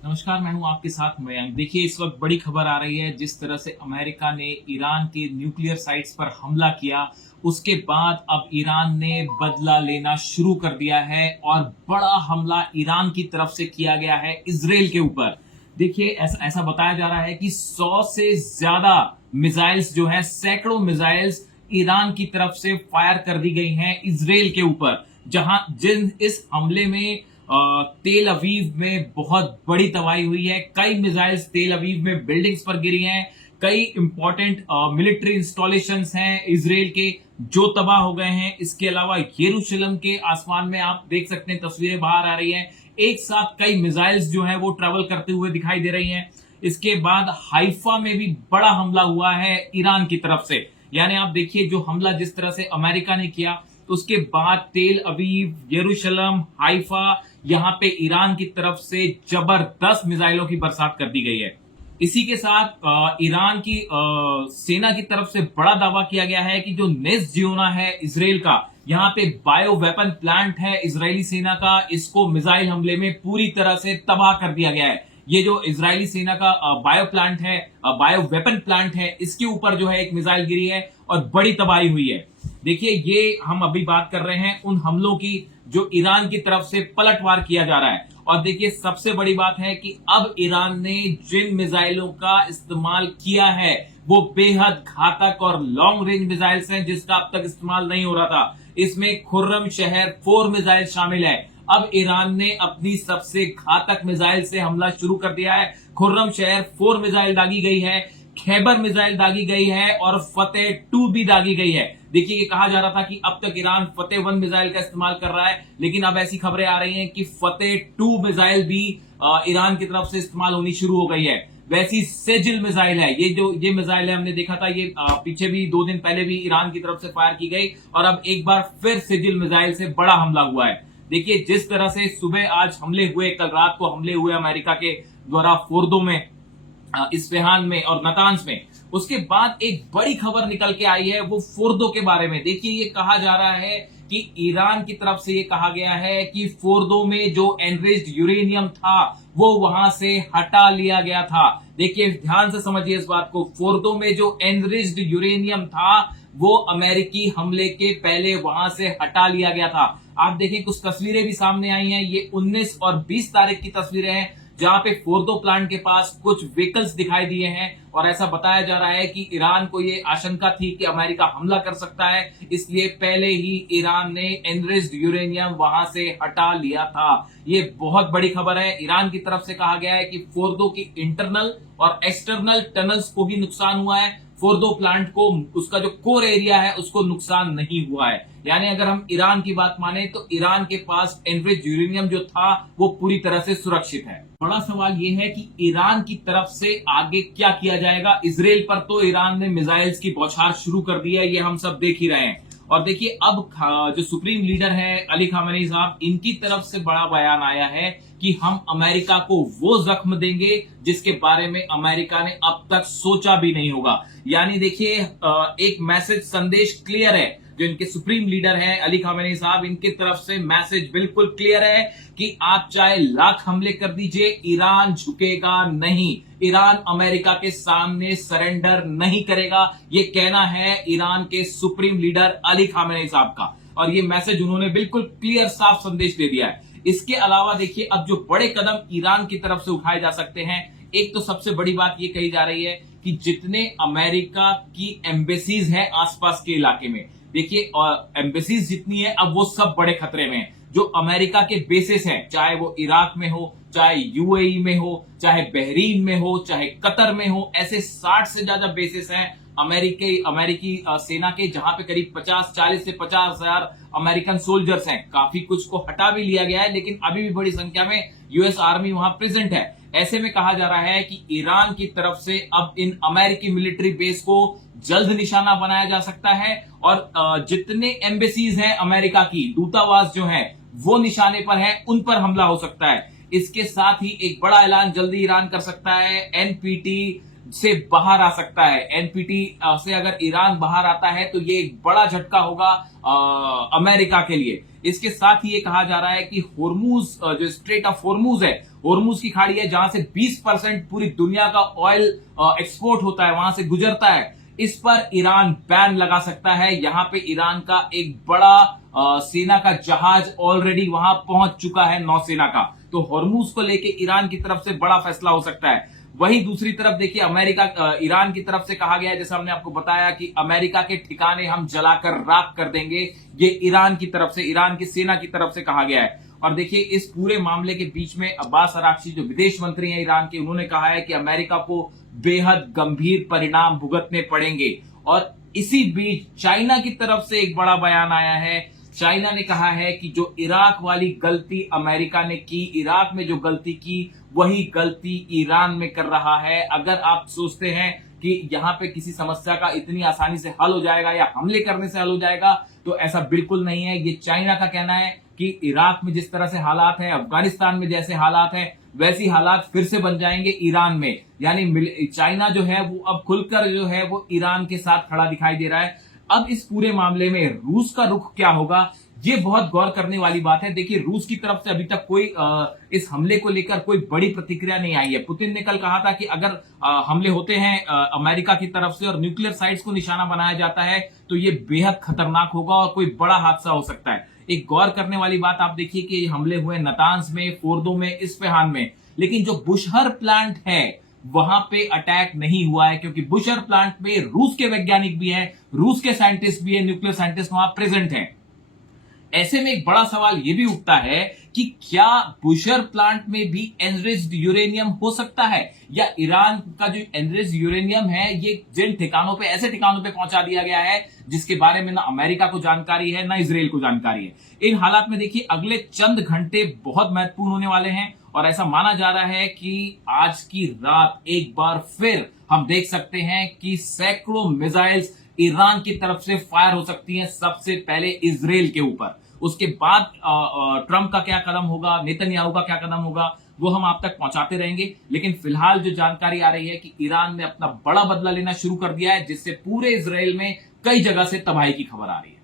नमस्कार, मैं हूं आपके साथ मयंक। देखिए, इस वक्त बड़ी खबर आ रही है। जिस तरह से अमेरिका ने ईरान के न्यूक्लियर साइट्स पर हमला किया, उसके बाद अब ईरान ने बदला लेना शुरू कर दिया है और बड़ा हमला ईरान की तरफ से किया गया है इजराइल के ऊपर। देखिए, ऐसा ऐसा बताया जा रहा है कि 100 से ज्यादा मिसाइल्स जो है, सैकड़ों मिसाइल्स ईरान की तरफ से फायर कर दी गई हैं इजराइल के ऊपर। जहां जिन इस हमले में तेल अवीव में बहुत बड़ी तबाही हुई है। कई मिसाइल्स तेल अवीव में बिल्डिंग्स पर गिरी हैं। कई इंपॉर्टेंट मिलिट्री इंस्टॉलेशंस हैं इजराइल के जो तबाह हो गए हैं। इसके अलावा यरूशलेम के आसमान में आप देख सकते हैं, तस्वीरें बाहर आ रही हैं। एक साथ कई मिसाइल्स जो है वो ट्रेवल करते हुए दिखाई दे रही हैं। इसके बाद हाइफा में भी बड़ा हमला हुआ है ईरान की तरफ से। यानी आप देखिए, जो हमला जिस तरह से अमेरिका ने किया, उसके बाद तेल अवीव, यरूशलेम, हाइफा, यहां पे ईरान की तरफ से जबरदस्त मिसाइलों की बरसात कर दी गई है। इसी के साथ ईरान की सेना की तरफ से बड़ा दावा किया गया है कि जो नेस जियोना है इजराइल का, यहां पे बायो वेपन प्लांट है इजरायली सेना का, इसको मिसाइल हमले में पूरी तरह से तबाह कर दिया गया है। ये जो इजरायली सेना का बायो प्लांट है, बायो वेपन प्लांट है, इसके ऊपर जो है एक मिसाइल गिरी है और बड़ी तबाही हुई है। देखिए, ये हम अभी बात कर रहे हैं उन हमलों की जो ईरान की तरफ से पलटवार किया जा रहा है। और देखिए, सबसे बड़ी बात है कि अब ईरान ने जिन मिसाइलों का इस्तेमाल किया है वो बेहद घातक और लॉन्ग रेंज मिसाइल्स हैं, जिसका अब तक इस्तेमाल नहीं हो रहा था। इसमें खुर्रम शहर 4 मिसाइल शामिल है। अब ईरान ने अपनी सबसे घातक मिसाइल से हमला शुरू कर दिया है। खुर्रम शहर 4 मिसाइल दागी गई है, खैबर मिसाइल दागी गई है और फतेह 2 भी दागी गई है। देखिए, ये कहा जा रहा था कि अब तक ईरान फतेह 1 मिसाइल का इस्तेमाल कर रहा है, लेकिन अब ऐसी खबरें आ रही हैं कि फतेह 2 मिसाइल भी ईरान की तरफ से इस्तेमाल होनी शुरू हो गई है। वैसी सेजिल मिसाइल है ये मिसाइल है, हमने देखा था ये पीछे भी 2 दिन पहले भी ईरान की तरफ से फायर की गई और अब एक बार फिर सेजिल मिसाइल से बड़ा हमला हुआ है। देखिए, जिस तरह से सुबह आज हमले हुए, कल रात को हमले हुए अमेरिका के द्वारा फोर्दो में, इस्फहान में और नतांज में, उसके बाद एक बड़ी खबर निकल के आई है वो फोर्दो के बारे में। देखिए, ये कहा जा रहा है कि ईरान की तरफ से ये कहा गया है कि फोर्दो में जो एनरिच्ड यूरेनियम था वो वहां से हटा लिया गया था। देखिए, ध्यान से समझिए इस बात को। फोर्दो में जो एनरिच्ड यूरेनियम था वो अमेरिकी हमले के पहले वहां से हटा लिया गया था। आप देखें, कुछ तस्वीरें भी सामने आई हैं। ये 19 और 20 तारीख की तस्वीरें हैं, जहां पे फोर्दो प्लांट के पास कुछ व्हीकल्स दिखाई दिए हैं और ऐसा बताया जा रहा है कि ईरान को ये आशंका थी कि अमेरिका हमला कर सकता है, इसलिए पहले ही ईरान ने एनरिच्ड यूरेनियम वहां से हटा लिया था। ये बहुत बड़ी खबर है। ईरान की तरफ से कहा गया है कि फोर्दो की इंटरनल और एक्सटर्नल टनल्स को ही नुकसान हुआ है। फोर्दो प्लांट को, उसका जो कोर एरिया है, उसको नुकसान नहीं हुआ है। यानी अगर हम ईरान की बात माने तो ईरान के पास एनरिच्ड यूरेनियम जो था वो पूरी तरह से सुरक्षित है। बड़ा सवाल यह है कि ईरान की तरफ से आगे क्या किया जाएगा। इजराइल पर तो ईरान ने मिसाइल्स की बौछार शुरू कर दी है, ये हम सब देख ही रहे हैं। और देखिए, अब जो सुप्रीम लीडर है अली खामेनी साहब, इनकी तरफ से बड़ा बयान आया है कि हम अमेरिका को वो जख्म देंगे जिसके बारे में अमेरिका ने अब तक सोचा भी नहीं होगा। यानी देखिए, एक मैसेज, संदेश क्लियर है। जो इनके सुप्रीम लीडर हैं अली खामेनी साहब, इनकी तरफ से मैसेज बिल्कुल क्लियर है कि आप चाहे लाख हमले कर दीजिए, ईरान झुकेगा नहीं। ईरान अमेरिका के सामने सरेंडर नहीं करेगा। ये कहना है ईरान के सुप्रीम लीडर अली खामेनी साहब का, और ये मैसेज उन्होंने बिल्कुल क्लियर, साफ संदेश दे दिया है। इसके अलावा देखिए, अब जो बड़े कदम ईरान की तरफ से उठाए जा सकते हैं, एक तो सबसे बड़ी बात ये कही जा रही है कि जितने अमेरिका की एम्बेसीज हैं आसपास के इलाके में, देखिए एम्बेसीज जितनी है, अब वो सब बड़े खतरे में हैं। जो अमेरिका के बेसिस हैं, चाहे वो इराक में हो, चाहे यूएई में हो, चाहे बहरीन में हो, चाहे कतर में हो, ऐसे 60 से ज्यादा बेसिस हैं अमेरिकी सेना के, जहां पे करीब 40 से 50 हजार अमेरिकन सोल्जर्स हैं। काफी कुछ को हटा भी लिया गया है, लेकिन अभी भी बड़ी संख्या में यूएस आर्मी वहां प्रेजेंट है। ऐसे में कहा जा रहा है कि ईरान की तरफ से अब इन अमेरिकी मिलिट्री बेस को जल्द निशाना बनाया जा सकता है और जितने एम्बेसीज हैं अमेरिका की, दूतावास जो हैं, वो निशाने पर हैं, उन पर हमला हो सकता है। इसके साथ ही एक बड़ा ऐलान जल्दी ईरान कर सकता है। एनपीटी से बाहर आ सकता है। एनपीटी से अगर ईरान बाहर आता है तो ये एक बड़ा झटका होगा अमेरिका के लिए। इसके साथ ही ये कहा जा रहा है कि होर्मुज, जो स्ट्रेट ऑफ होर्मुज है, होर्मुज की खाड़ी है जहां से 20% पूरी दुनिया का ऑयल एक्सपोर्ट होता है, वहां से गुजरता है, इस पर ईरान बैन लगा सकता है। यहां पे ईरान का एक बड़ा सेना का जहाज ऑलरेडी वहां पहुंच चुका है, नौसेना का। तो होर्मुज को लेके ईरान की तरफ से बड़ा फैसला हो सकता है। वहीं दूसरी तरफ देखिए, अमेरिका, ईरान की तरफ से कहा गया है, जैसे हमने आपको बताया कि अमेरिका के ठिकाने हम जलाकर राख कर देंगे। ये ईरान की तरफ से, ईरान की सेना की तरफ से कहा गया है। और देखिए, इस पूरे मामले के बीच में अब्बास अराक्ची जो विदेश मंत्री हैं ईरान के, उन्होंने कहा है कि अमेरिका को बेहद गंभीर परिणाम भुगतने पड़ेंगे। और इसी बीच चाइना की तरफ से एक बड़ा बयान आया है। चाइना ने कहा है कि जो इराक वाली गलती अमेरिका ने की, इराक में जो गलती की, वही गलती ईरान में कर रहा है। अगर आप सोचते हैं कि यहां पे किसी समस्या का इतनी आसानी से हल हो जाएगा या हमले करने से हल हो जाएगा, तो ऐसा बिल्कुल नहीं है। ये चाइना का कहना है कि इराक में जिस तरह से हालात हैं, अफगानिस्तान में जैसे हालात हैं, वैसी हालात फिर से बन जाएंगे ईरान में। यानी चाइना जो है वो अब खुलकर जो है वो ईरान के साथ खड़ा दिखाई दे रहा है। अब इस पूरे मामले में रूस का रुख क्या होगा, ये बहुत गौर करने वाली बात है। देखिए, रूस की तरफ से अभी तक कोई इस हमले को लेकर कोई बड़ी प्रतिक्रिया नहीं आई है। पुतिन ने कल कहा था कि अगर हमले होते हैं अमेरिका की तरफ से और न्यूक्लियर साइट्स को निशाना बनाया जाता है तो ये बेहद खतरनाक होगा और कोई बड़ा हादसा हो सकता है। एक गौर करने वाली बात आप देखिए कि हमले हुए नतांज में, फोर्दो में, इस्फहान में, लेकिन जो बुशहर प्लांट है वहां पे अटैक नहीं हुआ है, क्योंकि बुशहर प्लांट में रूस के वैज्ञानिक भी हैं, रूस के साइंटिस्ट भी हैं, न्यूक्लियर साइंटिस्ट वहां प्रेजेंट हैं। ऐसे में एक बड़ा सवाल यह भी उठता है कि क्या बुशहर प्लांट में भी एनरिच्ड यूरेनियम हो सकता है, या ईरान का जो एनरिच्ड यूरेनियम है ये जिन ठिकानों पे, ऐसे ठिकानों पे पहुंचा दिया गया है जिसके बारे में ना अमेरिका को जानकारी है ना इजराइल को जानकारी है। इन हालात में देखिए, अगले चंद घंटे बहुत महत्वपूर्ण होने वाले हैं और ऐसा माना जा रहा है कि आज की रात एक बार फिर हम देख सकते हैं कि सैकड़ों मिसाइल्स ईरान की तरफ से फायर हो सकती हैं, सबसे पहले इजराइल के ऊपर। उसके बाद ट्रंप का क्या कदम होगा, नेतन्याहू का क्या कदम होगा, वो हम आप तक पहुंचाते रहेंगे। लेकिन फिलहाल जो जानकारी आ रही है कि ईरान ने अपना बड़ा बदला लेना शुरू कर दिया है, जिससे पूरे इजराइल में कई जगह से तबाही की खबर आ रही है।